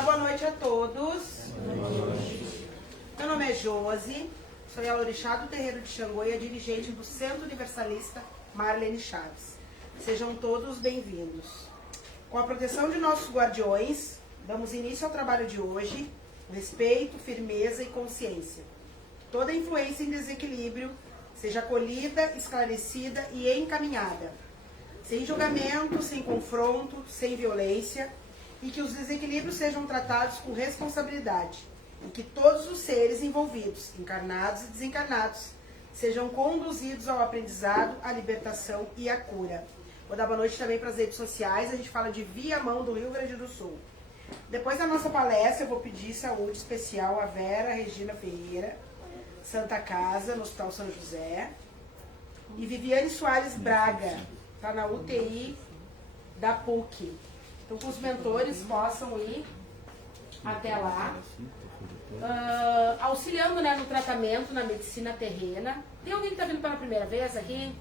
Olá, boa noite a todos. Meu nome é Josi, sou a orixá do terreiro de Xangô e a dirigente do Centro Universalista Marlene Chaves. Sejam todos bem-vindos. Com a proteção de nossos guardiões, damos início ao trabalho de hoje, com respeito, firmeza e consciência. Toda influência em desequilíbrio seja acolhida, esclarecida e encaminhada, sem julgamento, sem confronto, sem violência, e que os desequilíbrios sejam tratados com responsabilidade, e que todos os seres envolvidos, encarnados e desencarnados, sejam conduzidos ao aprendizado, à libertação e à cura. Vou dar boa noite também para as redes sociais, a gente fala de Viamão do Rio Grande do Sul. Depois da nossa palestra, eu vou pedir saúde especial a Vera Regina Ferreira, Santa Casa, no Hospital São José, e Viviane Soares Braga, está na UTI da PUC. Então, que os mentores possam ir até lá, auxiliando, né, no tratamento, na medicina terrena. Tem alguém que está vindo pela primeira vez aqui?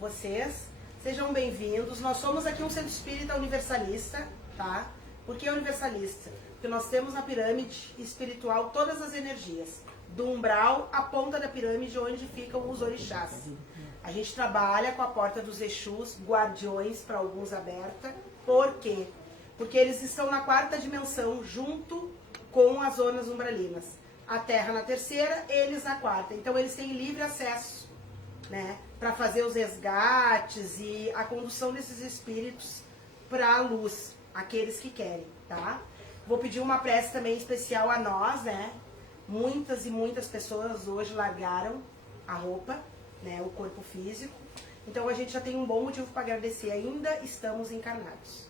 Vocês, sejam bem-vindos. Nós somos aqui um centro espírita universalista, tá? Por que universalista? Porque nós temos na pirâmide espiritual todas as energias, do umbral à ponta da pirâmide onde ficam os orixás. A gente trabalha com a porta dos Exus, guardiões, para alguns aberta. Por quê? Porque eles estão na quarta dimensão, junto com as zonas umbralinas. A Terra na terceira, eles na quarta. Então, eles têm livre acesso, né, para fazer os resgates e a condução desses espíritos para a luz, aqueles que querem, tá? Vou pedir uma prece também especial a nós, né? Muitas e muitas pessoas hoje largaram a roupa, né, o corpo físico. Então a gente já tem um bom motivo para agradecer, ainda estamos encarnados.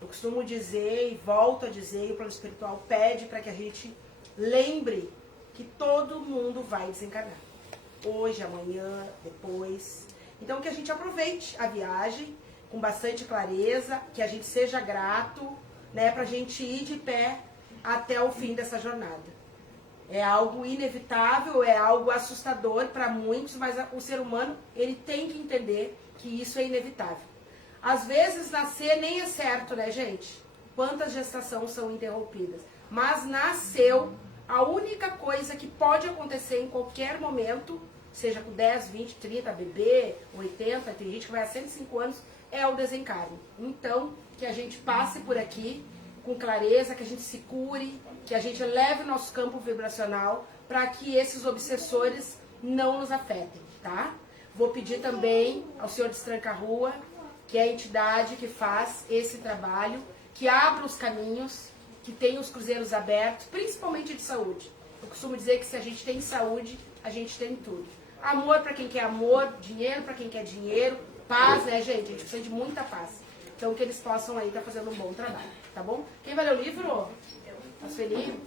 Eu costumo dizer e volto a dizer, e o plano espiritual pede para que a gente lembre que todo mundo vai desencarnar. Hoje, amanhã, depois. Então que a gente aproveite a viagem com bastante clareza, que a gente seja grato, né, para a gente ir de pé até o fim dessa jornada. É algo inevitável, é algo assustador para muitos, mas o ser humano, ele tem que entender que isso é inevitável. Às vezes nascer nem é certo, né, gente? Quantas gestações são interrompidas? Mas nasceu, a única coisa que pode acontecer em qualquer momento, seja com 10, 20, 30, bebê, 80, tem gente que vai a 105 anos, é o desencarne. Então, que a gente passe por aqui com clareza, que a gente se cure, que a gente leve o nosso campo vibracional para que esses obsessores não nos afetem, tá? Vou pedir também ao senhor Destranca-Rua, que é a entidade que faz esse trabalho, que abra os caminhos, que tenha os cruzeiros abertos, principalmente de saúde. Eu costumo dizer que se a gente tem saúde, a gente tem tudo. Amor para quem quer amor, dinheiro para quem quer dinheiro, paz, né, gente? A gente precisa de muita paz. Então, que eles possam aí estar fazendo um bom trabalho, tá bom? Quem vai ler o livro? A Sueli?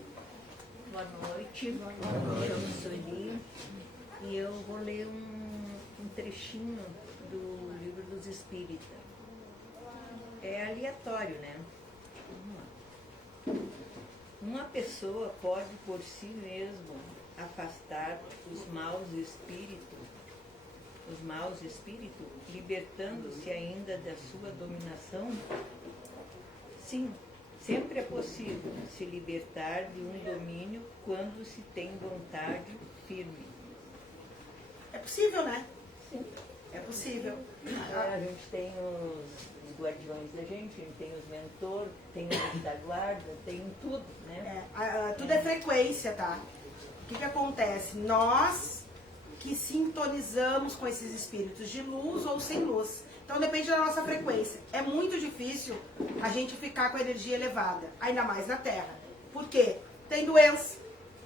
Boa noite. Boa noite. Eu chamo Sueli e eu vou ler um trechinho do Livro dos Espíritas. É aleatório, né? Vamos lá. Uma pessoa pode por si mesmo afastar os maus espíritos, libertando-se ainda da sua dominação? Sim, sempre é possível se libertar de um domínio quando se tem vontade firme. É possível, né? Sim. É possível. A gente tem os guardiões da gente, a gente tem os mentores, tem os da guarda, tem tudo, né? Tudo é frequência, tá? O que acontece? Nós que sintonizamos com esses espíritos de luz ou sem luz. Então depende da nossa frequência. É muito difícil a gente ficar com a energia elevada, ainda mais na Terra. Por quê? Tem doença,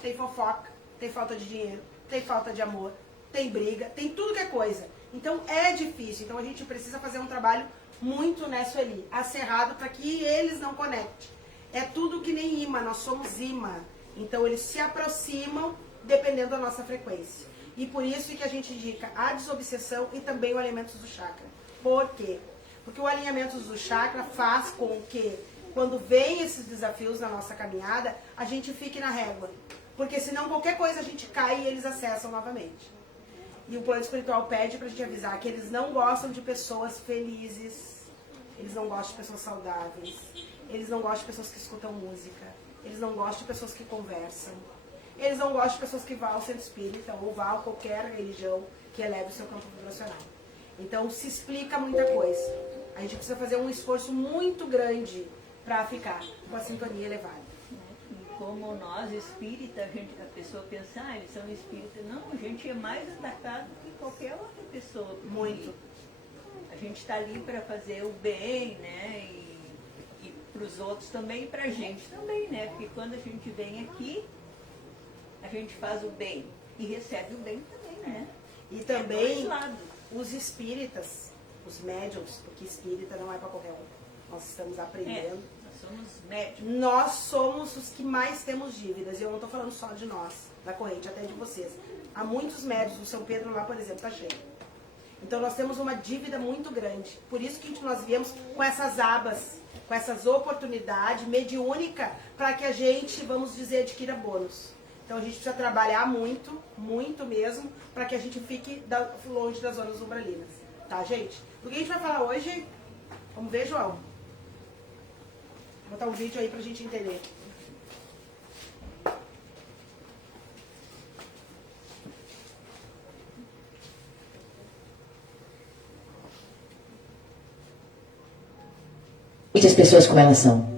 tem fofoca, tem falta de dinheiro, tem falta de amor, tem briga, tem tudo que é coisa. Então é difícil. Então a gente precisa fazer um trabalho muito, né, Sueli, acerrado para que eles não conectem. É tudo que nem imã, nós somos imã. Então eles se aproximam dependendo da nossa frequência. E por isso que a gente indica a desobsessão e também o alinhamento do chakra. Por quê? Porque o alinhamento do chakra faz com que, quando vem esses desafios na nossa caminhada, a gente fique na régua. Porque senão qualquer coisa a gente cai e eles acessam novamente. E o plano espiritual pede pra gente avisar que eles não gostam de pessoas felizes, eles não gostam de pessoas saudáveis, Eles não gostam de pessoas que escutam música. Eles não gostam de pessoas que conversam. Eles não gostam de pessoas que vão ao centro espírita ou vão a qualquer religião que eleve o seu campo vibracional. Então se explica muita coisa. A gente precisa fazer um esforço muito grande para ficar com a sintonia elevada. E como nós espíritas, a pessoa pensa, eles são espíritas. Não, a gente é mais atacado que qualquer outra pessoa. Muito. A gente está ali para fazer o bem, né? E para os outros também, e para a gente também, né? Porque quando a gente vem aqui, a gente faz o bem e recebe o bem também, né? E também lados. Os espíritas, os médiums, porque espírita não é para qualquer um. Nós estamos aprendendo. Nós somos médiums. Nós somos os que mais temos dívidas. E eu não estou falando só de nós, da corrente, até de vocês. Há muitos médiums, o São Pedro lá, por exemplo, está cheio. Então nós temos uma dívida muito grande. Por isso que nós viemos com essas abas, com essas oportunidades mediúnica, para que a gente, vamos dizer, adquira bônus. Então a gente precisa trabalhar muito, muito mesmo, para que a gente fique longe das zonas umbralinas. Tá, gente? Do que a gente vai falar hoje? Vamos ver, João. Vou botar um vídeo aí pra gente entender. As pessoas como elas são,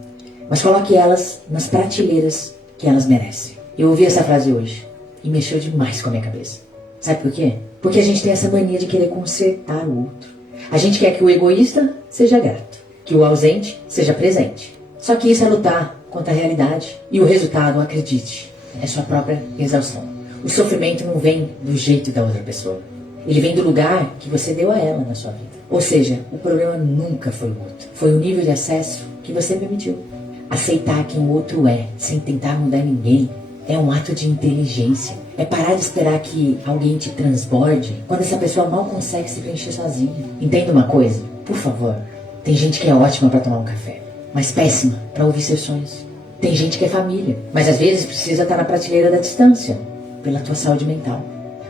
mas coloque elas nas prateleiras que elas merecem. Eu ouvi essa frase hoje e mexeu demais com a minha cabeça. Sabe por quê? Porque a gente tem essa mania de querer consertar o outro. A gente quer que o egoísta seja grato, que o ausente seja presente. Só que isso é lutar contra a realidade e o resultado, acredite, é sua própria exaustão. O sofrimento não vem do jeito da outra pessoa. Ele vem do lugar que você deu a ela na sua vida. Ou seja, o problema nunca foi o outro. Foi o nível de acesso que você permitiu. Aceitar quem o outro é, sem tentar mudar ninguém, é um ato de inteligência. É parar de esperar que alguém te transborde quando essa pessoa mal consegue se preencher sozinha. Entenda uma coisa, por favor. Tem gente que é ótima para tomar um café, mas péssima para ouvir seus sonhos. Tem gente que é família, mas às vezes precisa estar na prateleira da distância, pela tua saúde mental.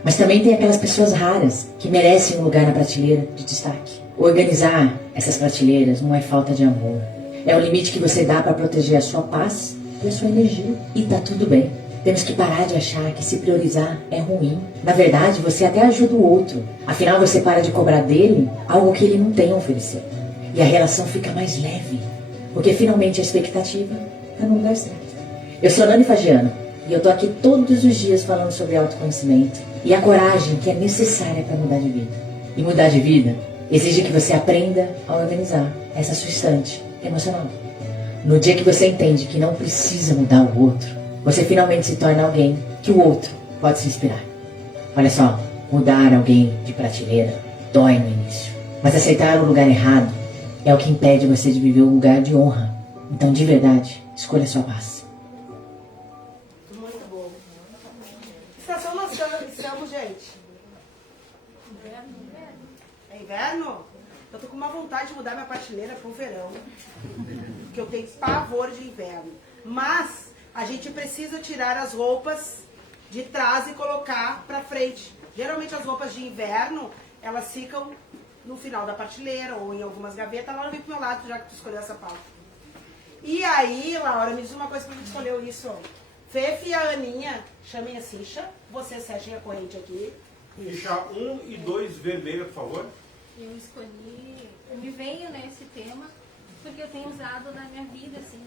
Mas também tem aquelas pessoas raras que merecem um lugar na prateleira de destaque. Organizar essas prateleiras não é falta de amor. É o limite que você dá para proteger a sua paz e a sua energia. E tá tudo bem. Temos que parar de achar que se priorizar é ruim. Na verdade, você até ajuda o outro. Afinal, você para de cobrar dele algo que ele não tem a oferecer. E a relação fica mais leve. Porque finalmente a expectativa está no lugar certo. Eu sou Nani Fagiano. E eu tô aqui todos os dias falando sobre autoconhecimento e a coragem que é necessária para mudar de vida. E mudar de vida exige que você aprenda a organizar essa sua estante emocional. No dia que você entende que não precisa mudar o outro, você finalmente se torna alguém que o outro pode se inspirar. Olha só, mudar alguém de prateleira dói no início, mas aceitar o lugar errado é o que impede você de viver o lugar de honra. Então, de verdade, escolha a sua paz. Muito bom. Que estação nós estamos, gente? É inverno? Eu tô com uma vontade de mudar minha prateleira pro verão. Porque eu tenho pavor de inverno. Mas a gente precisa tirar as roupas de trás e colocar pra frente. Geralmente as roupas de inverno, elas ficam no final da prateleira ou em algumas gavetas. Laura, vem pro meu lado, já que tu escolheu essa pauta. E aí, Laura, me diz uma coisa, pra que tu escolheu isso. Fefe e a Aninha, chamem a Cicha. Vocês fechem a corrente aqui. Ficha 1 e 2 vermelha, por favor. Eu escolhi, me veio nesse tema, porque eu tenho usado na minha vida, assim.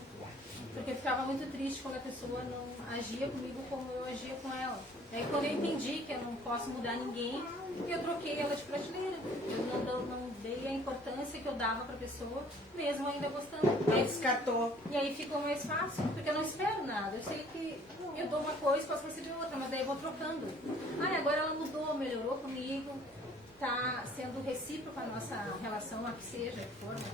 Porque eu ficava muito triste quando a pessoa não agia comigo como eu agia com ela. Aí quando eu entendi que eu não posso mudar ninguém, eu troquei ela de prateleira. Eu não dei a importância que eu dava pra pessoa, mesmo ainda gostando. Aí descartou. E aí ficou mais fácil, porque eu não espero nada. Eu sei que eu dou uma coisa, posso receber outra, mas daí eu vou trocando. Ah, agora ela mudou, melhorou comigo, tá sendo recíproca a nossa relação, a que seja, que for, né?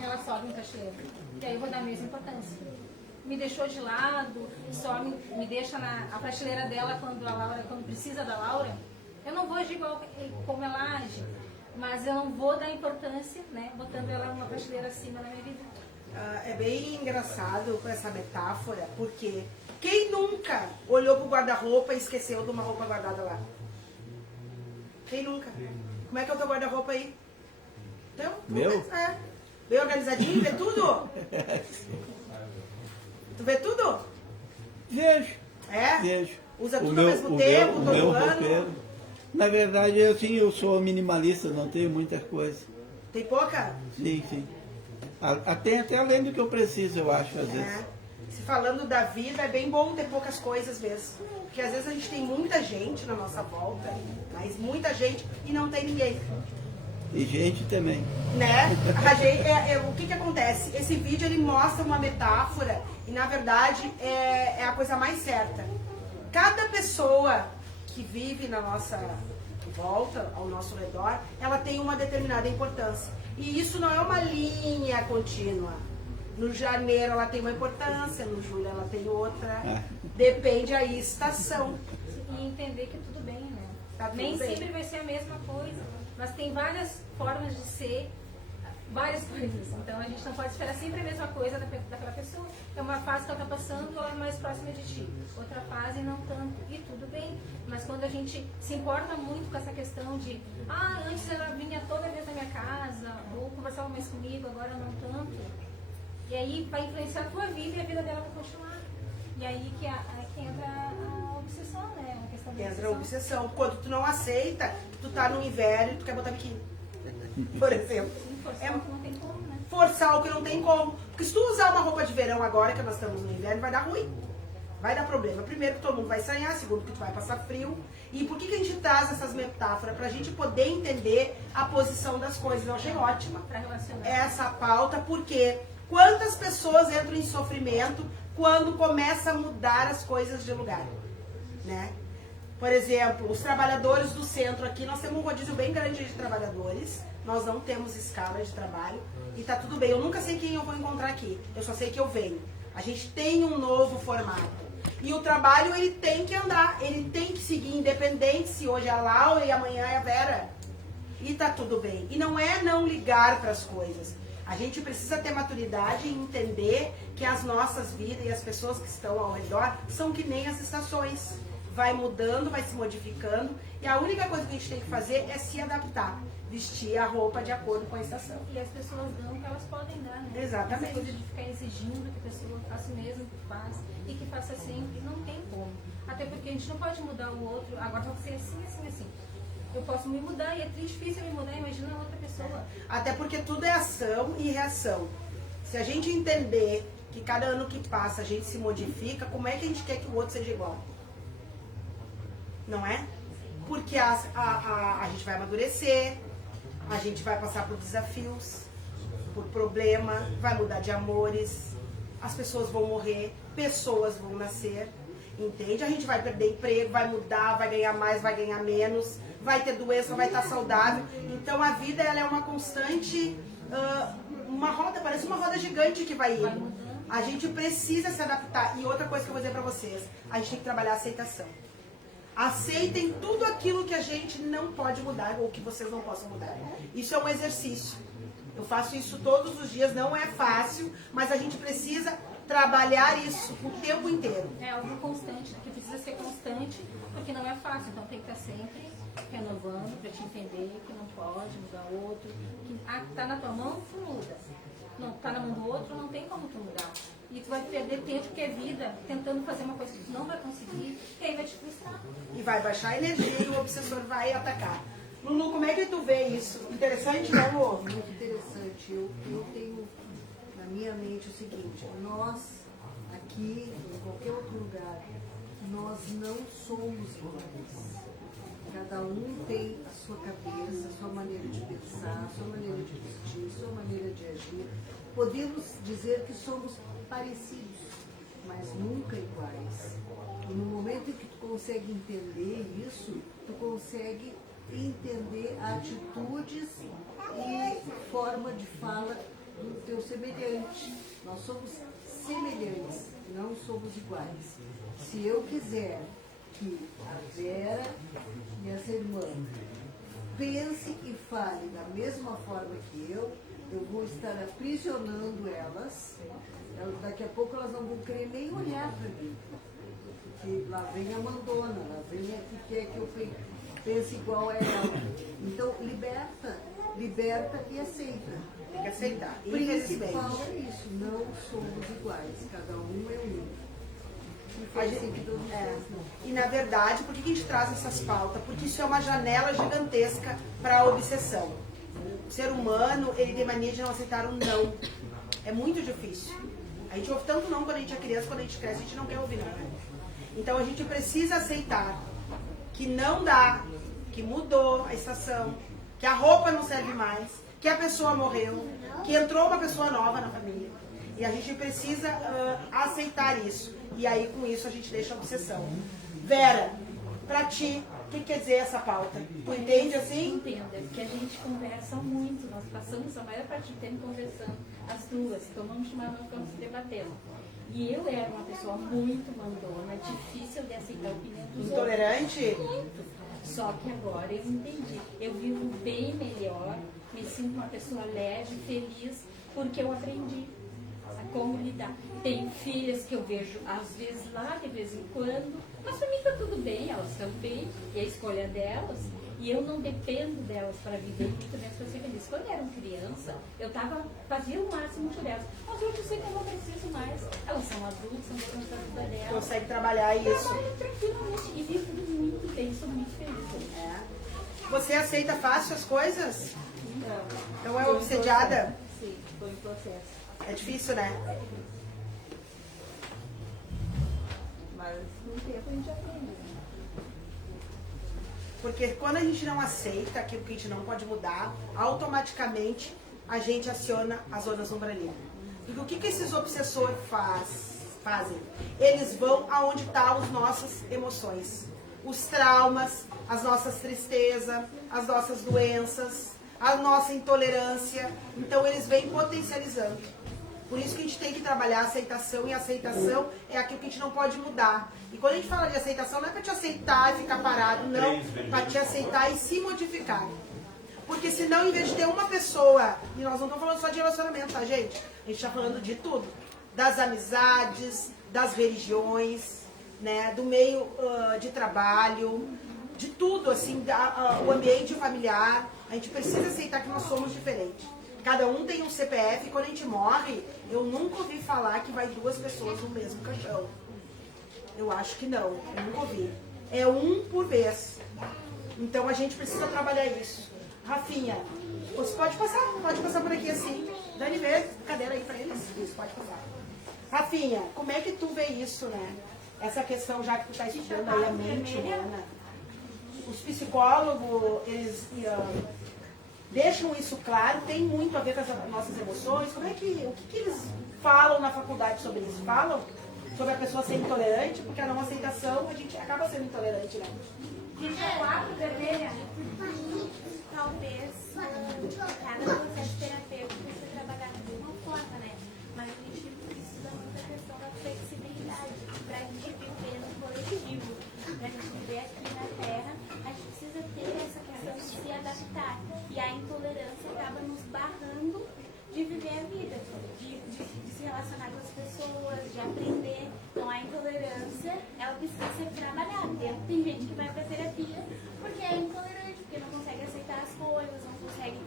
Ela sobe em prateleira. E aí eu vou dar a mesma importância. Me deixou de lado, só me deixa a prateleira dela quando precisa da Laura. Eu não vou agir igual como ela age, mas eu não vou dar importância, né? Botando ela uma prateleira acima na minha vida. É bem engraçado com essa metáfora, porque quem nunca olhou pro guarda-roupa e esqueceu de uma roupa guardada lá? Quem nunca? Como é que é o teu guarda-roupa aí? Então, Meu? É. Bem organizadinho, vê tudo? Tu vê tudo? Vejo, É? vejo. Usa tudo ao mesmo tempo, o todo meu ano? roteiro. Na verdade, assim, eu sou minimalista, não tenho muita coisa. Tem pouca? Sim, sim. Até além do que eu preciso, eu acho, às vezes. É. Se falando da vida, é bem bom ter poucas coisas mesmo. Porque às vezes a gente tem muita gente na nossa volta, mas muita gente e não tem ninguém. E gente também. Né? O que acontece? Esse vídeo ele mostra uma metáfora e na verdade é a coisa mais certa. Cada pessoa que vive na nossa volta, ao nosso redor, ela tem uma determinada importância. E isso não é uma linha contínua. No janeiro ela tem uma importância, no julho ela tem outra. Depende a estação. E entender que tudo bem, né? Tá tudo Nem bem. sempre vai ser a mesma coisa, mas tem várias formas de ser várias coisas. Então a gente não pode esperar sempre a mesma coisa daquela pessoa. É uma fase que ela está passando, ela é mais próxima de ti. Outra fase não tanto. E tudo bem. Mas quando a gente se importa muito com essa questão de antes ela vinha toda vez na minha casa, ou conversava mais comigo, agora não tanto. E aí vai influenciar a tua vida e a vida dela vai continuar. E aí que entra a obsessão, né? A questão da Entra a obsessão. Quando tu não aceita, tu tá no inverno e tu quer botar biquíni. Por exemplo. Sim, forçar o que não tem como, né? Forçar o que não tem como. Porque se tu usar uma roupa de verão agora, que nós estamos no inverno, vai dar ruim. Vai dar problema. Primeiro que todo mundo vai estranhar, segundo que tu vai passar frio. E por que a gente traz essas metáforas? Pra gente poder entender a posição das coisas. Eu achei ótima Pra relacionar. essa pauta, porque quantas pessoas entram em sofrimento quando começa a mudar as coisas de lugar, né? Por exemplo, os trabalhadores do centro aqui, nós temos um rodízio bem grande de trabalhadores, nós não temos escala de trabalho e tá tudo bem. Eu nunca sei quem eu vou encontrar aqui, eu só sei que eu venho. A gente tem um novo formato. E o trabalho, ele tem que andar, ele tem que seguir, independente se hoje é a Laura e amanhã é a Vera. E tá tudo bem. E não é não ligar para as coisas. A gente precisa ter maturidade e entender que as nossas vidas e as pessoas que estão ao redor são que nem as estações. Vai mudando, vai se modificando. E a única coisa que a gente tem que fazer é se adaptar. Vestir a roupa de acordo com a estação. E as pessoas dão o que elas podem dar, né? Exatamente. Essa coisa de ficar exigindo que a pessoa faça o mesmo que faz e que faça sempre, não tem como. Até porque a gente não pode mudar o outro, agora vai ser assim, assim, assim. Eu posso me mudar e é difícil me mudar, imagina a outra pessoa. Até porque tudo é ação e reação. Se a gente entender que cada ano que passa a gente se modifica, como é que a gente quer que o outro seja igual? Não é? Porque a gente vai amadurecer, a gente vai passar por desafios, por problema, vai mudar de amores, as pessoas vão morrer, pessoas vão nascer, entende? A gente vai perder emprego, vai mudar, vai ganhar mais, vai ganhar menos, vai ter doença, vai estar saudável. Então a vida ela é uma constante, uma roda, parece uma roda gigante que vai indo. A gente precisa se adaptar. E outra coisa que eu vou dizer pra vocês, a gente tem que trabalhar a aceitação. Aceitem tudo aquilo que a gente não pode mudar ou que vocês não possam mudar. Isso é um exercício. Eu faço isso todos os dias, não é fácil, mas a gente precisa trabalhar isso o tempo inteiro. É algo constante, que precisa ser constante, porque não é fácil, então tem que estar sempre renovando para te entender que não pode mudar o outro, que tá na tua mão, tu muda. Não tá na mão do outro, não tem como tu mudar. E tu vai perder tempo que é vida, tentando fazer uma coisa que tu não vai conseguir, e aí vai te frustrar. E vai baixar a energia e o obsessor vai atacar. Lulu, como é que tu vê isso? Interessante, né, Lu? Muito interessante. Eu tenho na minha mente o seguinte: nós, aqui, em qualquer outro lugar, nós não somos iguais. Cada um tem a sua cabeça, a sua maneira de pensar, a sua maneira de vestir, a sua maneira de agir. Podemos dizer que somos parecidos, mas nunca iguais. E no momento em que tu consegue entender isso, tu consegue entender atitudes e forma de fala do teu semelhante. Nós somos semelhantes, não somos iguais. Se eu quiser que a Vera, minhas irmãs, pense e fale da mesma forma que eu vou estar aprisionando elas. Daqui a pouco elas não vão querer nem olhar para mim. Porque lá vem a mandona, lá vem a que quer que eu pense igual a ela. Então, liberta e aceita. Tem que aceitar. O Infelizmente. principal é isso, não somos iguais, cada um é único. A gente- E na verdade, por que a gente traz essas pautas? Porque isso é uma janela gigantesca para a obsessão. O ser humano, ele tem mania de não aceitar um não. É muito difícil. A gente ouve tanto não quando a gente é criança, quando a gente cresce, a gente não quer ouvir não. Então a gente precisa aceitar que não dá, que mudou a estação, que a roupa não serve mais, que a pessoa morreu, que entrou uma pessoa nova na família. E a gente precisa aceitar isso. E aí, com isso, a gente deixa a obsessão. Vera, pra ti, o que quer dizer essa pauta? Tu entende assim? Entendo, é porque a gente conversa muito, nós passamos a maior parte do tempo conversando, as duas, tomamos chimarrão, ficamos debatendo. E eu era uma pessoa muito mandona, difícil de aceitar a opinião dos outros. Intolerante? Muito. Só que agora eu entendi. Eu vivo bem melhor, me sinto uma pessoa leve, feliz, porque eu aprendi a como lidar. Tenho filhas que eu vejo às vezes lá, de vez em quando, mas para mim está tudo bem, elas estão bem, e a escolha delas, e eu não dependo delas para viver, muito menos para ser feliz. Quando eu era criança, eu fazia o máximo por elas, mas hoje eu sei que eu não preciso mais. Elas são adultas, são donas da vida delas. Consegue trabalhar isso. Trabalho tranquilamente e vivo muito bem, sou muito feliz. Você aceita fácil as coisas? Não. Então é obsediada? Sim, foi um processo. É difícil, né? Mas com o tempo a gente aprende. Né? Porque quando a gente não aceita aquilo que a gente não pode mudar, automaticamente a gente aciona a zona sombralina. E o que esses obsessores fazem? Eles vão aonde estão as nossas emoções. Os traumas, as nossas tristezas, as nossas doenças, a nossa intolerância. Então eles vêm potencializando. Por isso que a gente tem que trabalhar a aceitação, e a aceitação é aquilo que a gente não pode mudar. E quando a gente fala de aceitação, não é para te aceitar e ficar parado, não, para te aceitar e se modificar. Porque senão, em vez de ter uma pessoa, e nós não estamos falando só de relacionamento, tá, gente? A gente está falando de tudo. Das amizades, das religiões, né, do meio de trabalho, de tudo, assim, o ambiente familiar. A gente precisa aceitar que nós somos diferentes. Cada um tem um CPF, e quando a gente morre, eu nunca ouvi falar que vai duas pessoas no mesmo caixão. Eu acho que não, eu nunca ouvi. É um por vez. Então a gente precisa trabalhar isso. Rafinha, você pode passar por aqui assim. Dani, vê cadeira aí pra eles. Isso, pode passar. Rafinha, como é que tu vê isso, né? Essa questão, já que tu tá estudando aí a mente humana. Os psicólogos, eles deixam isso claro, tem muito a ver com as nossas emoções. O que eles falam na faculdade sobre isso? Falam sobre a pessoa ser intolerante, porque a não aceitação, a gente acaba sendo intolerante, né? Ficha 4 vermelha. Talvez cada processo terapêutico você trabalhar de uma forma, né? Mas a gente precisa muito da questão da flexibilidade para a gente viver no coletivo, para a gente viver aqui na Terra. A gente precisa ter essa questão de se adaptar. E a intolerância acaba nos barrando de viver a vida, de se relacionar com as pessoas, de aprender. Então a intolerância, ela precisa ser trabalhada. Tem gente que vai para terapia porque é intolerante, porque não consegue aceitar as coisas, não consegue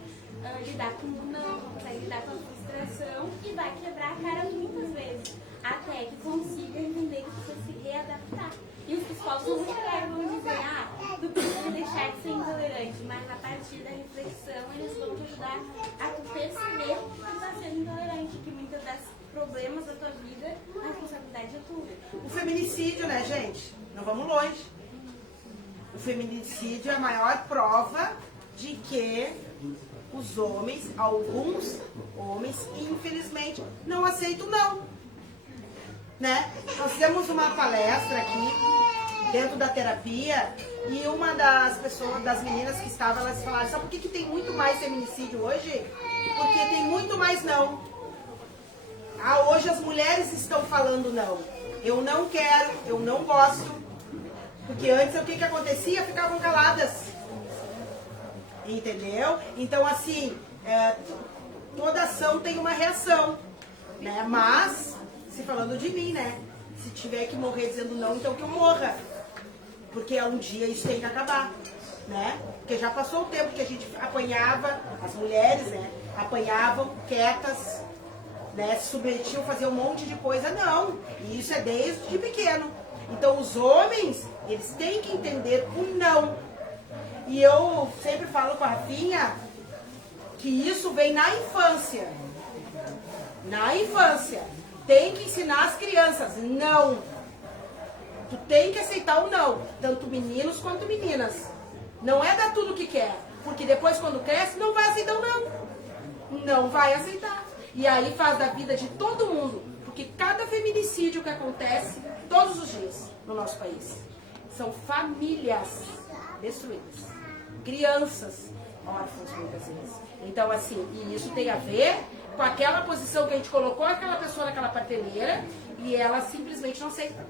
lidar com o não consegue lidar com a frustração e vai quebrar a cara muitas vezes, até que consiga entender que precisa se readaptar. E os psicólogos são muito legais, vão dizer, tu precisa deixar de ser intolerante, mas a partir da reflexão eles vão te ajudar a tu perceber que tu está sendo intolerante, que muitos dos problemas da tua vida, a responsabilidade é tua. O feminicídio, né, gente? Não vamos longe. O feminicídio é a maior prova de que os homens, alguns homens, infelizmente, não aceitam não. Né? Nós fizemos uma palestra aqui, dentro da terapia, e uma das pessoas, das meninas que estavam, elas falaram, sabe por que tem muito mais feminicídio hoje? Porque tem muito mais não. Hoje as mulheres estão falando não. Eu não quero, eu não gosto. Porque antes o que acontecia? Ficavam caladas. Entendeu? Então assim, toda ação tem uma reação. Né? Mas, se falando de mim, né? Se tiver que morrer dizendo não, então que eu morra. Porque um dia isso tem que acabar. Né? Porque já passou o tempo que a gente apanhava, as mulheres, né? apanhavam quietas, né, se submetiam, faziam um monte de coisa. Não, e isso é desde pequeno. Então os homens, eles têm que entender o não. E eu sempre falo com a Rafinha que isso vem na infância. Na infância. Tem que ensinar as crianças, não. Tu tem que aceitar o não, tanto meninos quanto meninas. Não é dar tudo o que quer, porque depois quando cresce não vai aceitar o não. Não vai aceitar. E aí faz da vida de todo mundo, porque cada feminicídio que acontece todos os dias no nosso país são famílias destruídas, crianças órfãos muitas vezes. Então assim, e isso tem a ver com aquela posição que a gente colocou aquela pessoa naquela prateleira e ela simplesmente não aceita.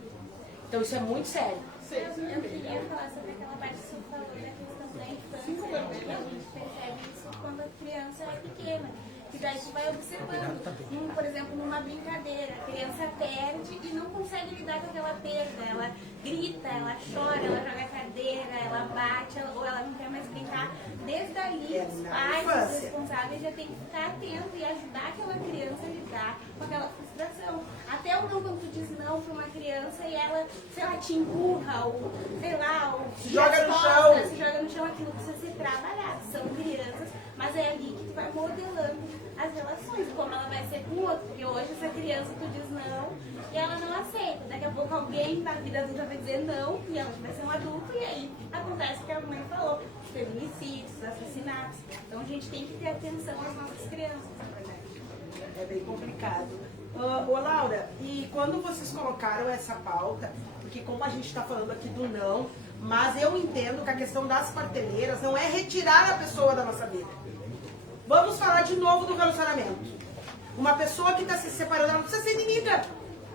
Então isso é muito sério. Eu queria falar sobre aquela parte que você falou da questão da infância, né? Que a gente percebe isso quando a criança é pequena. Que daí tu vai observando, por exemplo, numa brincadeira, a criança perde e não consegue lidar com aquela perda. Ela grita, ela chora, ela joga a cadeira, ela bate, ou ela não quer mais brincar. Desde ali, os pais, os responsáveis já têm que ficar atentos e ajudar aquela criança a lidar com aquela frustração. Até o não, quando tu diz não para uma criança e ela, sei lá, te empurra, ou sei lá, ou se joga no chão. Se joga no chão, aquilo precisa ser trabalhado. São crianças, mas é ali que tu vai modelando as relações, como ela vai ser com o outro. Porque hoje essa criança tu diz não e ela não aceita. Daqui a pouco alguém na vida adulta vai dizer não e ela vai ser um adulto e aí acontece o que a mãe falou, feminicídios, assassinatos. Então a gente tem que ter atenção às nossas crianças, na verdade. É bem complicado. Ô Laura, e quando vocês colocaram essa pauta, porque como a gente está falando aqui do não, mas eu entendo que a questão das parteleiras não é retirar a pessoa da nossa vida. Vamos falar de novo do relacionamento. Uma pessoa que está se separando, ela não precisa ser inimiga.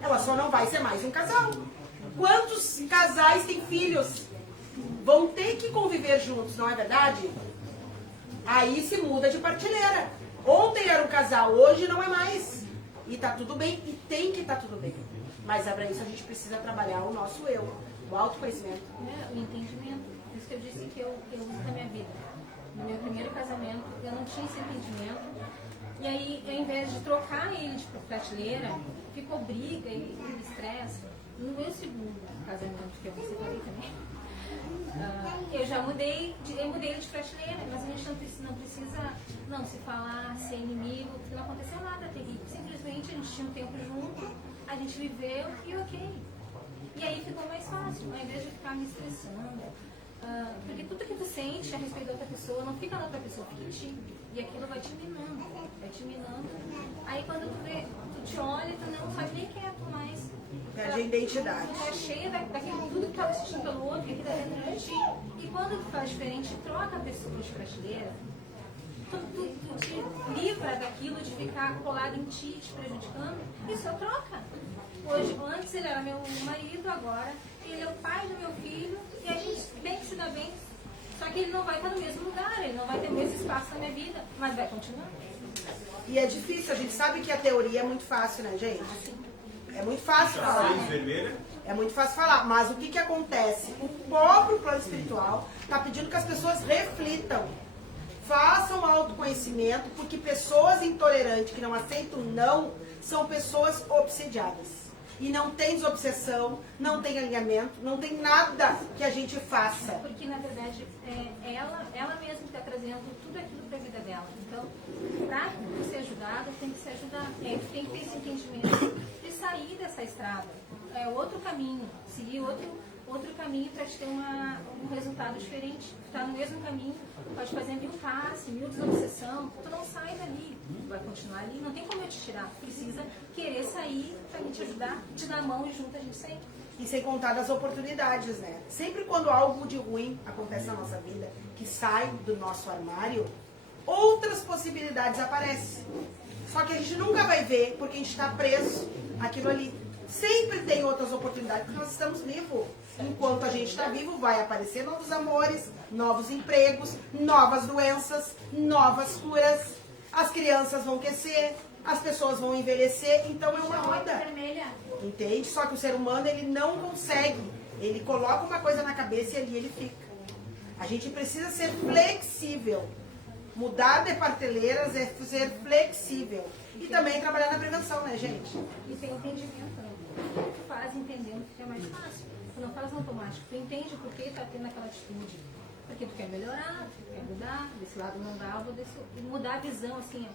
Ela só não vai ser mais um casal. Quantos casais têm filhos? Vão ter que conviver juntos, não é verdade? Aí se muda de partilheira. Ontem era um casal, hoje não é mais. E tá tudo bem, e tem que estar tudo bem. Mas para isso a gente precisa trabalhar o nosso eu, o autoconhecimento. O entendimento. Isso que eu disse que eu uso na minha vida. No meu primeiro casamento, eu não tinha esse entendimento. E aí, ao invés de trocar ele de prateleira, ficou briga e estresse. No meu segundo casamento, que eu me separei também, eu já mudei ele de prateleira, mas a gente não precisa não se falar, ser inimigo, porque não aconteceu nada terrível. Simplesmente a gente tinha um tempo junto, a gente viveu e ok. E aí ficou mais fácil, ao invés de ficar me estressando. Porque tudo que tu sente a respeito da outra pessoa não fica na outra pessoa, fica em ti. E aquilo vai te minando, vai te minando. Aí quando tu te olha, tu não sabe nem quem é tu mais. Perde a identidade. Tu tá cheia daquilo tudo que tu tá assistindo pelo outro, que aqui tá dentro de ti. E quando tu faz diferente, troca a pessoa de prateleira, tu te livra daquilo de ficar colado em ti, te prejudicando, e só troca. Hoje, antes ele era meu marido, agora ele é o pai do meu filho, e a gente bem que se dá bem, só que ele não vai estar no mesmo lugar, ele não vai ter o mesmo espaço na minha vida, mas vai continuar. E é difícil, a gente sabe que a teoria é muito fácil, né, gente? É muito fácil falar. É muito fácil falar, mas o que acontece? O próprio plano espiritual está pedindo que as pessoas reflitam, façam autoconhecimento, porque pessoas intolerantes que não aceitam não são pessoas obsediadas. E não tem desobsessão, não tem alinhamento, não tem nada que a gente faça. Porque, na verdade, é ela mesma que está trazendo tudo aquilo para a vida dela. Então, para ser ajudada, tem que se ajudar. Tem que ter esse entendimento de sair dessa estrada. É outro caminho, seguir outro caminho para te ter um resultado diferente. Tu está no mesmo caminho, pode fazer 1000 passes, 1000 desobsessão, tu não sai dali, vai continuar ali, não tem como eu te tirar. Tu precisa querer sair para te ajudar, te dar a mão e junto a gente sair. E sem contar das oportunidades, né? Sempre quando algo de ruim acontece na nossa vida, que sai do nosso armário, outras possibilidades aparecem. Só que a gente nunca vai ver, porque a gente está preso àquilo ali. Sempre tem outras oportunidades, porque nós estamos vivos. Enquanto a gente está vivo, vai aparecer novos amores, novos empregos, novas doenças, novas curas. As crianças vão crescer, as pessoas vão envelhecer, então é uma roda. Entende? Só que o ser humano, ele não consegue. Ele coloca uma coisa na cabeça e ali ele fica. A gente precisa ser flexível. Mudar de prateleiras é ser flexível. E também trabalhar na prevenção, né, gente? E tem entendimento, né? Tu faz entendendo que é mais fácil. Tu não faz automático. Tu entende por que tá tendo aquela atitude. Porque tu quer melhorar, tu quer mudar, desse lado não dá, eu vou mudar a visão, assim,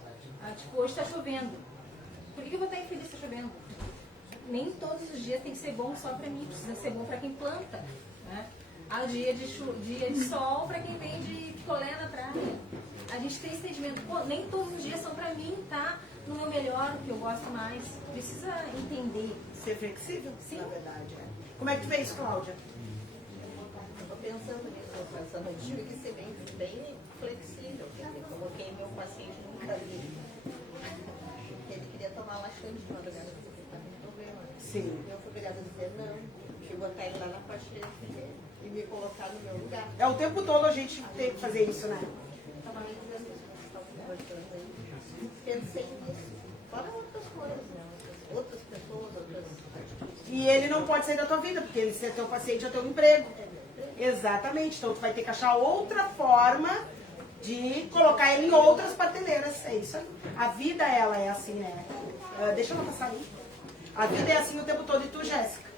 ó. Tipo, hoje tá chovendo. Por que eu vou estar infeliz se tá chovendo? Nem todos os dias tem que ser bom só pra mim, precisa ser bom pra quem planta, né? Há dia de sol pra quem vende picolé na praia. A gente tem esse entendimento, pô, nem todos os dias são pra mim, tá? No meu melhor, o que eu gosto mais. Precisa entender. Ser flexível, Sim. na verdade. É. Como é que tu vê isso, Cláudia? Estou pensando nisso, eu tive que ser bem flexível, porque eu coloquei meu paciente num caminho. Ele queria tomar laxante de madrugada, porque estava com problema. Sim. Eu fui obrigada a dizer não, que botar ele lá na prateleira e me colocar no meu lugar. É o tempo todo a gente tem que fazer isso, né? Estava me dizendo isso, que estava conversando aí. Pensei nisso. Fora outras coisas, né? Outras pessoas, outras atitudes. E ele não pode sair da tua vida, porque ele ser teu paciente é teu emprego. Exatamente. Então tu vai ter que achar outra forma de colocar ele em outras prateleiras. É isso aí. A vida, ela é assim, né? Deixa ela passar aí. A vida é assim o tempo todo. E tu, Jéssica?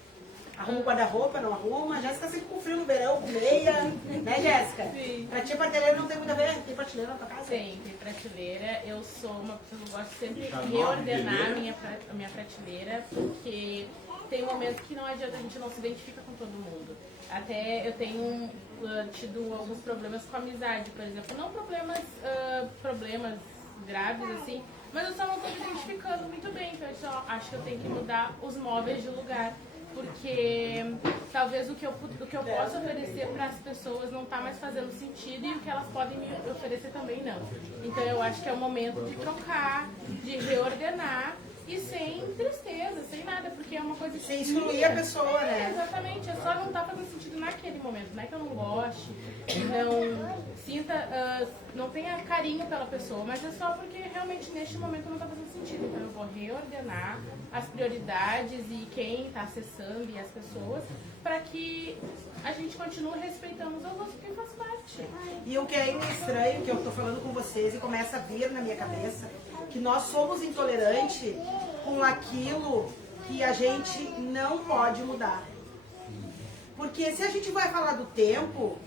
Arruma o guarda-roupa, não arruma? A Jéssica sempre com frio no verão, com meia. Né, Jéssica? Sim. Pra ti, prateleira não tem muito a ver. Tem prateleira na tua casa? Tem prateleira. Eu sou uma pessoa que gosto sempre de reordenar a minha prateleira, porque tem momentos que não adianta, a gente não se identifica com todo mundo. Até eu tenho tido alguns problemas com a amizade, por exemplo. Não problemas graves, assim, mas eu só não estou me identificando muito bem. Então eu só acho que eu tenho que mudar os móveis de lugar. Porque talvez o que eu posso oferecer para as pessoas não está mais fazendo sentido e o que elas podem me oferecer também não. Então eu acho que é o momento de trocar, de reordenar e sem tristeza, sem nada, porque é uma coisa que... Sem excluir a pessoa, né? Exatamente, é só não tá fazendo sentido naquele momento. Não é que eu não goste, não sinta, não tenha carinho pela pessoa, mas é só porque realmente neste momento não tá fazendo sentido. Então eu vou reordenar as prioridades e quem tá acessando e as pessoas, para que a gente continue respeitando os outros, porque faz parte. E o que é estranho, que eu tô falando com vocês e começa a vir na minha cabeça, que nós somos intolerantes com aquilo que a gente não pode mudar. Porque se a gente vai falar do tempo,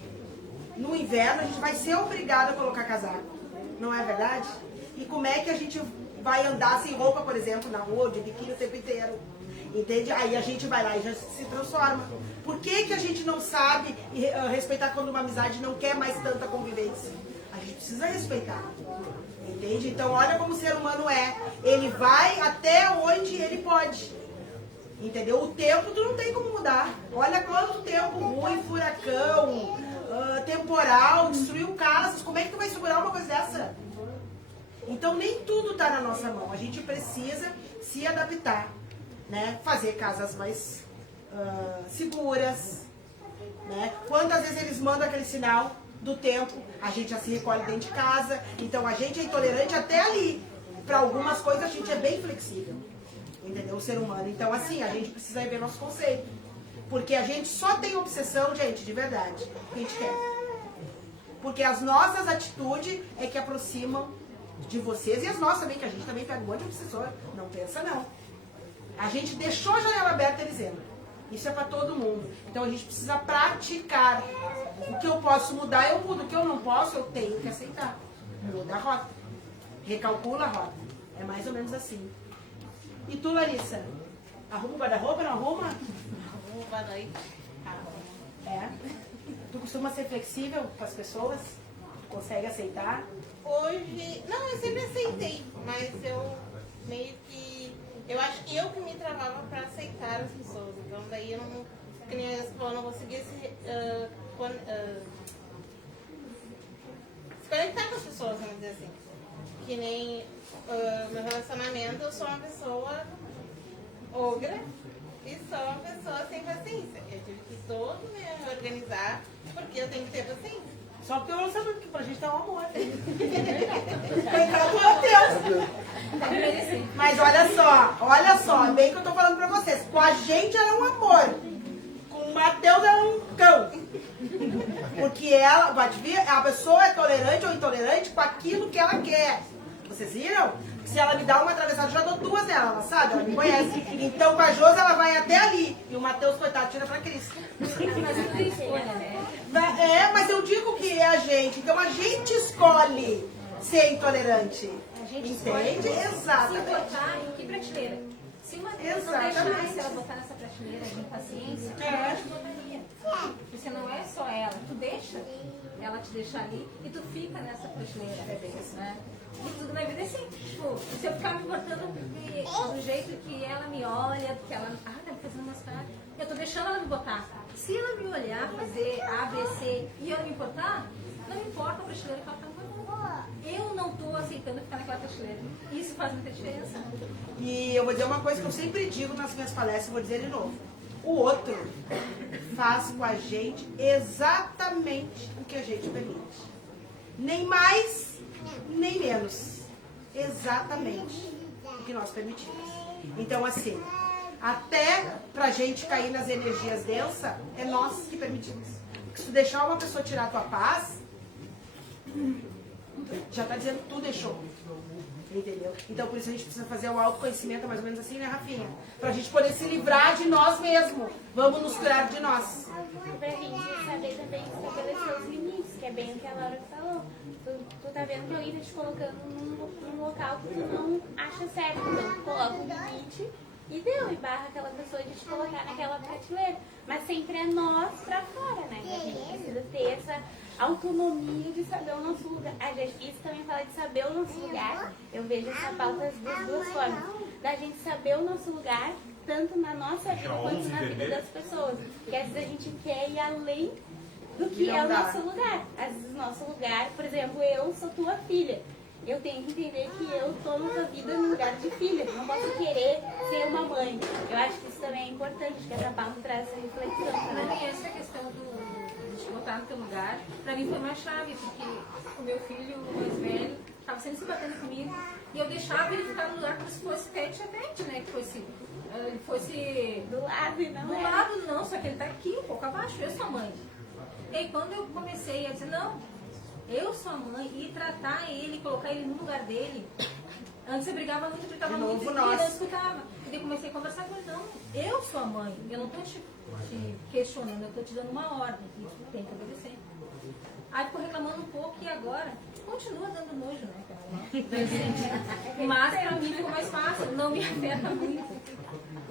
no inverno a gente vai ser obrigado a colocar casaco. Não é verdade? E como é que a gente vai andar sem roupa, por exemplo, na rua, de biquíni o tempo inteiro? Entende? Aí a gente vai lá e já se transforma. Por que a gente não sabe respeitar quando uma amizade não quer mais tanta convivência? A gente precisa respeitar. Entende? Então olha como o ser humano é. Ele vai até onde ele pode. Entendeu? O tempo tu não tem como mudar. Olha quanto tempo ruim, furacão, temporal, destruiu casas. Como é que tu vai segurar uma coisa dessa? Então nem tudo está na nossa mão. A gente precisa se adaptar, né? Fazer casas mais seguras, né? Quantas vezes eles mandam aquele sinal do tempo, a gente já se recolhe dentro de casa. Então a gente é intolerante até ali. Para algumas coisas a gente é bem flexível, entendeu? O ser humano. Então assim, a gente precisa rever nosso conceito. Porque a gente só tem obsessão, gente, de verdade, que a gente quer. Porque as nossas atitudes é que aproximam de vocês e as nossas também, que a gente também pega um monte de obsessor. Não pensa não. A gente deixou a janela aberta, eles entram. Isso é para todo mundo. Então a gente precisa praticar. O que eu posso mudar, eu mudo. O que eu não posso, eu tenho que aceitar. Muda a rota. Recalcula a rota. É mais ou menos assim. E tu, Larissa? Arruma o guarda-roupa, não arruma? Boa noite. É? Tu costuma ser flexível com as pessoas? Tu consegue aceitar? Hoje, não, eu sempre aceitei, mas eu meio que, eu acho que eu que me travava para aceitar as pessoas, então daí eu não, que nem eu não conseguia se conectar com as pessoas, vamos dizer assim. Que nem meu relacionamento, eu sou uma pessoa ogra e sou uma pessoa sem paciência. Eu tive que todo me organizar porque eu tenho que ter paciência. Só porque eu não sabia que pra gente tá um amor. Coitado do Matheus. Mas olha só, bem que eu tô falando pra vocês. Com a gente era um amor. Com o Matheus era um cão. Porque ela, pode ver, a pessoa é tolerante ou intolerante com aquilo que ela quer. Vocês viram? Se ela me dá uma atravessada, eu já dou duas nela, ela sabe? Ela me conhece. Então com a Josi ela vai até ali. E o Matheus, coitado, tira pra Cris. Mas eu digo que é a gente. Então a gente escolhe ser intolerante. A gente entende? Exatamente. Se botar em que prateleira? Se o Matheus não deixasse ela botar nessa prateleira de impaciência, eu te botaria. Porque não é só ela. Tu deixa ela te deixar ali e tu fica nessa prateleira. É bem assim. Né? E tudo na vida é assim. Tipo, se eu ficar me botando do jeito que ela me olha, que ela tá me fazendo umas caras, eu tô deixando ela me botar. Se ela me olhar, fazer A, B, C e eu me importar, não importa a prateleira que ela tá me botando. Eu não tô aceitando ficar naquela prateleira. Isso faz muita diferença. E eu vou dizer uma coisa que eu sempre digo nas minhas palestras, vou dizer de novo. O outro faz com a gente exatamente o que a gente permite. Nem mais, nem menos. Exatamente o que nós permitimos. Então, assim, até pra gente cair nas energias densas, é nós que permitimos. Porque se tu deixar uma pessoa tirar a tua paz, já tá dizendo que tu deixou. Entendeu? Então, por isso a gente precisa fazer o autoconhecimento, mais ou menos assim, né, Rafinha? Pra gente poder se livrar de nós mesmos. Vamos nos curar de nós. Pra gente saber também estabelecer os limites, que é bem o que a Laura falou. Tu tá vendo que alguém tá te colocando num local que tu não acha certo. Então, tu coloca um limite e deu, e barra aquela pessoa de te colocar naquela prateleira. Mas sempre é nós pra fora, né? A gente precisa ter essa autonomia de saber o nosso lugar. Isso também fala de saber o nosso lugar. Eu vejo essa pauta das duas formas. Da gente saber o nosso lugar, tanto na nossa vida quanto na vida das pessoas. Porque às vezes a gente quer ir além do que é o nosso lugar. Às vezes o nosso lugar, por exemplo, eu sou tua filha. Eu tenho que entender que eu estou na tua vida no lugar de filha. Não posso querer ser uma mãe. Eu acho que isso também é importante, que essa pauta traz essa reflexão. Né? E essa questão de te botar no teu lugar, pra mim foi uma chave, porque o meu filho mais velho estava sempre se batendo comigo e eu deixava ele ficar no lugar como se fosse tete a tete, né? Que ele fosse do lado e não do lado, não, só que ele tá aqui, um pouco abaixo, eu sou a mãe. E aí quando eu comecei a dizer, não, eu sou a mãe, e tratar ele, colocar ele no lugar dele, antes eu brigava muito, gritava muito e ele não escutava. E daí eu comecei a conversar com ele, não, eu sou a mãe, eu não tô te questionando, eu tô te dando uma ordem, que tu tem que obedecer. Aí ficou reclamando um pouco e agora continua dando nojo, né, cara? Mas pra mim ficou mais fácil, não me afeta muito.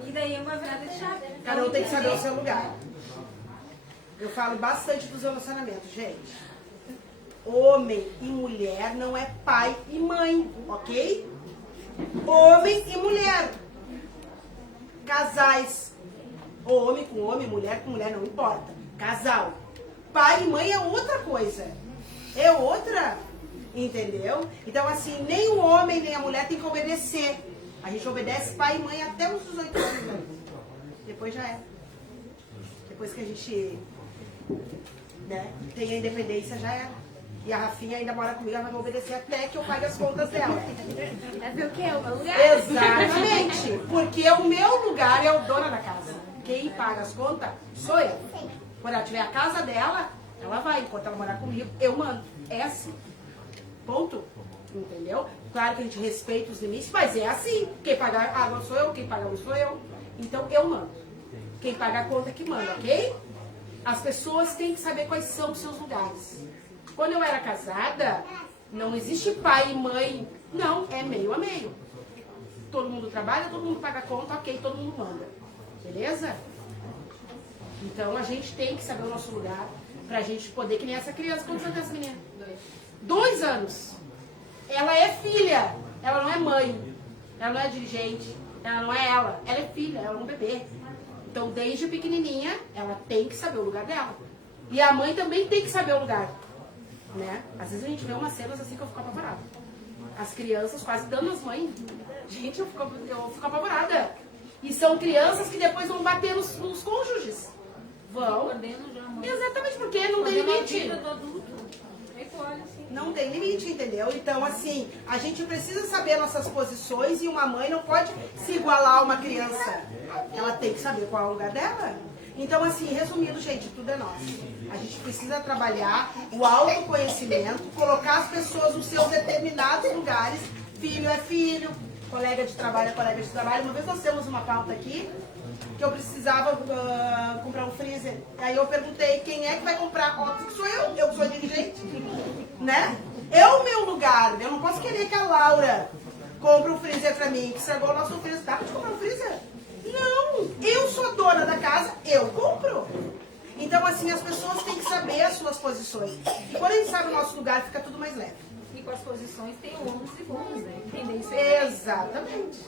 E daí é uma virada de chave. Cada um tem que saber o seu lugar. Eu falo bastante dos relacionamentos, gente. Homem e mulher não é pai e mãe, ok? Homem e mulher. Casais. Homem com homem, mulher com mulher, não importa. Casal. Pai e mãe é outra coisa. É outra. Entendeu? Então, assim, nem o homem nem a mulher tem que obedecer. A gente obedece pai e mãe até os 18 anos. Né? Depois já é. Depois que a gente tem a independência, já é. E a Rafinha ainda mora comigo, ela vai me obedecer até que eu pague as contas dela. Sabe o que é o meu lugar? Exatamente. Porque o meu lugar é o dono da casa. Quem paga as contas sou eu. Quando ela tiver a casa dela, ela vai. Enquanto ela morar comigo, eu mando. É assim. Ponto. Entendeu? Claro que a gente respeita os limites, mas é assim. Quem paga a água sou eu, quem paga a luz sou eu. Então eu mando. Quem paga a conta é que manda, ok? As pessoas têm que saber quais são os seus lugares. Quando eu era casada, não existe pai e mãe. Não, é meio a meio. Todo mundo trabalha, todo mundo paga a conta, ok, todo mundo manda. Beleza? Então a gente tem que saber o nosso lugar pra gente poder, que nem essa criança. Quantos anos é essa menina? 2 anos. Ela é filha, ela não é mãe, ela não é dirigente, ela não é ela é filha, ela é um bebê. Então desde pequenininha, ela tem que saber o lugar dela. E a mãe também tem que saber o lugar. Né? Às vezes a gente vê umas cenas assim que eu fico apavorada. As crianças quase dando as mães. Gente, eu fico apavorada. E são crianças que depois vão bater nos cônjuges. Vão. Exatamente, porque não tem limite. Não tem limite, entendeu? Então, assim, a gente precisa saber nossas posições e uma mãe não pode se igualar a uma criança. Ela tem que saber qual é o lugar dela. Então, assim, resumindo, gente, tudo é nosso. A gente precisa trabalhar o autoconhecimento, colocar as pessoas nos seus determinados lugares. Filho é filho, colega de trabalho é colega de trabalho. Uma vez nós temos uma pauta aqui que eu precisava comprar um freezer. Aí eu perguntei quem é que vai comprar. Óbvio que sou eu sou a dirigente, né? É o meu lugar, eu não posso querer que a Laura compre um freezer pra mim, que estragou o nosso freezer. Dá pra te comprar um freezer? Não, eu sou dona da casa, eu compro. Então, assim, as pessoas têm que saber as suas posições. E quando a gente sabe o nosso lugar, fica tudo mais leve. E com as posições tem ônus e bônus, né? Entender isso Exatamente.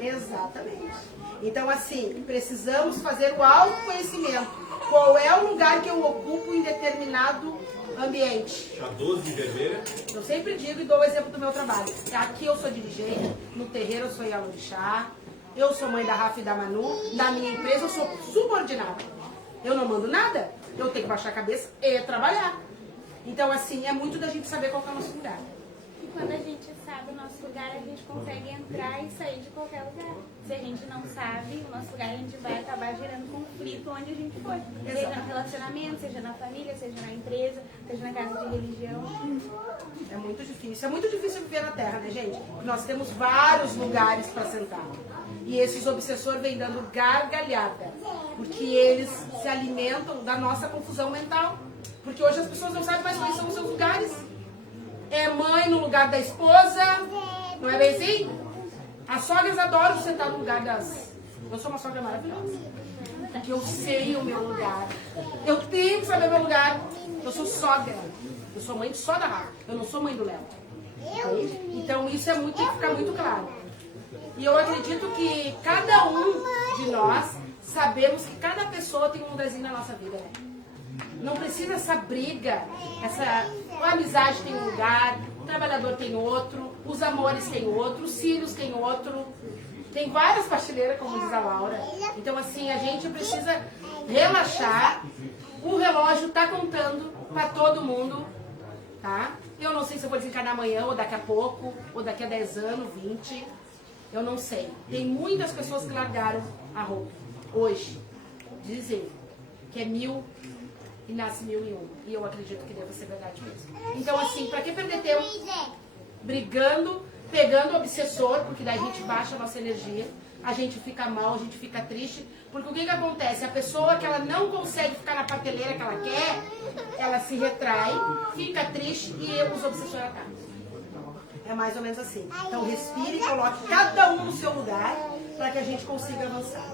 Exatamente. Então, assim, precisamos fazer o autoconhecimento. Qual é o lugar que eu ocupo em determinado ambiente? Chá 12 de vermelha. Eu sempre digo e dou o exemplo do meu trabalho. Aqui eu sou dirigente, no terreiro eu sou Yalorixá, eu sou mãe da Rafa e da Manu, na minha empresa eu sou subordinada. Eu não mando nada, eu tenho que baixar a cabeça e trabalhar. Então, assim, é muito da gente saber qual que é o nosso lugar. E quando a gente sabe o nosso lugar, a gente consegue entrar e sair de qualquer lugar. Se a gente não sabe o nosso lugar, a gente vai acabar gerando conflito onde a gente for. Seja no relacionamento, seja na família, seja na empresa, seja na casa de religião. É muito difícil. É muito difícil viver na Terra, né, gente? Nós temos vários lugares para sentar. E esses obsessores vêm dando gargalhada. Porque eles se alimentam da nossa confusão mental. Porque hoje as pessoas não sabem mais quais são os seus lugares. É mãe no lugar da esposa. Não é bem assim? As sogras adoram sentar no lugar das... Eu sou uma sogra maravilhosa. Porque eu sei o meu lugar. Eu tenho que saber o meu lugar. Eu sou sogra. Eu sou mãe só da Rafa. Eu não sou mãe do Léo. Então isso é muito, tem que ficar muito claro. E eu acredito que cada um de nós sabemos que cada pessoa tem um lugarzinho na nossa vida, né? Não precisa essa briga, a amizade tem um lugar, o trabalhador tem outro, os amores tem outro, os filhos tem outro. Tem várias prateleras, como diz a Laura. Então, assim, a gente precisa relaxar. O relógio tá contando para todo mundo, tá? Eu não sei se eu vou desencarnar amanhã, ou daqui a pouco, ou daqui a 10 anos, 20. Eu não sei. Tem muitas pessoas que largaram a roupa. Hoje, dizem que é 1000 e nasce 1001. E eu acredito que deva ser verdade mesmo. Então, assim, pra que perder tempo brigando, pegando o obsessor, porque daí a gente baixa a nossa energia, a gente fica mal, a gente fica triste. Porque o que acontece? A pessoa que ela não consegue ficar na prateleira que ela quer, ela se retrai, fica triste e os obsessores atacam. É mais ou menos assim. Então respire e coloque cada um no seu lugar para que a gente consiga avançar.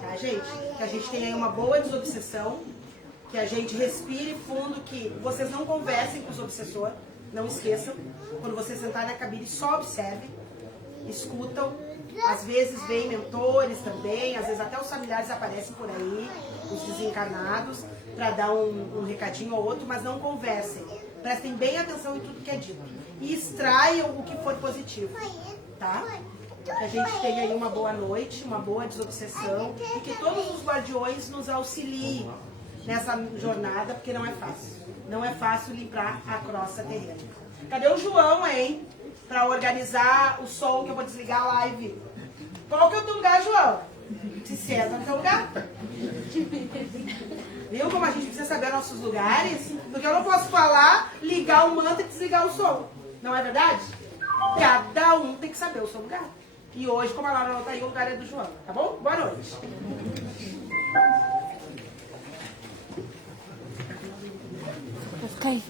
Tá, gente? Que a gente tenha aí uma boa desobsessão, que a gente respire fundo, que vocês não conversem com os obsessores, não esqueçam. Quando você sentar na cabine, só observe, escutam. Às vezes vêm mentores também, às vezes até os familiares aparecem por aí, os desencarnados, para dar um recadinho ou outro, mas não conversem. Prestem bem atenção em tudo que é dito. E extraiam o que for positivo, tá? Que a gente tenha aí uma boa noite, uma boa desobsessão e que todos os guardiões nos auxiliem nessa jornada, porque não é fácil. Não é fácil limpar a crosta terrena. Cadê o João, hein? Pra organizar o som, que eu vou desligar a live. Qual que é o teu lugar, João? Se César é o teu lugar. Viu como a gente precisa saber nossos lugares? Porque eu não posso falar, ligar o manto e desligar o som. Não é verdade? Cada um tem que saber o seu lugar. E hoje, como a Laura não tá aí, o lugar é do João. Tá bom? Boa noite. Vou ficar aí.